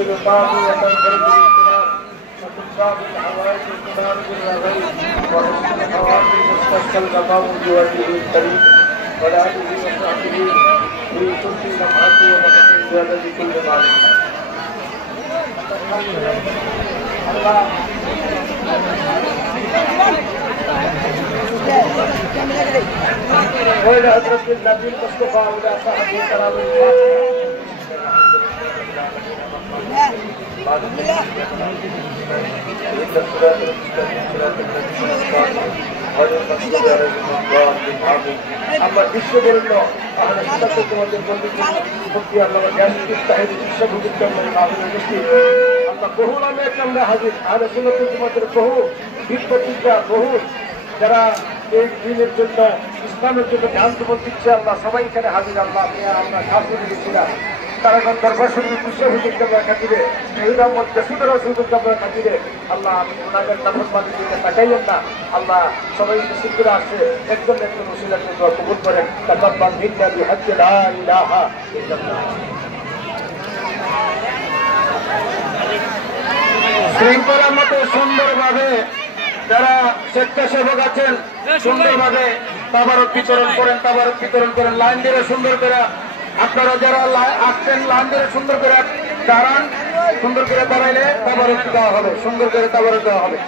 بالطاعة وتنفرد بالاجتناب وتتبع بالحوائج والتبار بالرغيب وحسن الحوائج مستسقى الغمام بوجهه الكريم وآله وصحبه في كل لمحة ونفس زيادة كل معلوم الله وإلى حضرة النبي المصطفى وإلى صحبه الكرام আমরা বিশ্ব বরণ্য আমরা সাথে তোমাদের বন্ধু আল্লাহ আমরা বহু নামে আমরা হাজির আর শুনতে তোমাদের বহু বিপ্রতিজ্ঞা বহু যারা এই দিনের জন্য ইসলামের জন্য ধ্যান জীবন দিচ্ছে আমরা সবাই এখানে হাজির আল্লাহ আমরা শাস্তি দিয়েছিলাম তারাগণ দরবার শরীফ বিশ্বভিজিক ক্যামেরা খাতিরে শহীদ আহমদ জাসুদুর রসুলের ক্যামেরা খাতিরে আল্লাহ আমি ওনাদের নাফরমানি দিকে তাকাইলেন না আল্লাহ সবাই মুসলিম করে আসছে একজন মুসলিমের জন্য কবুল করেন তাকাব্বাল মিন্না বিহাজ্জি লা ইলাহা ইল্লাল্লাহ শৃঙ্খলার মতো সুন্দরভাবে যারা স্বেচ্ছাসেবক আছেন সুন্দরভাবে তাবারক বিতরণ করেন লাইন দিয়ে সুন্দর করে আপনারা যারা আসছেন লাইন দিয়ে সুন্দর করে দাঁড়ান সুন্দর করে দাঁড়াইলে তাবারক দেওয়া হবে সুন্দর করে তাবারক দেওয়া হবে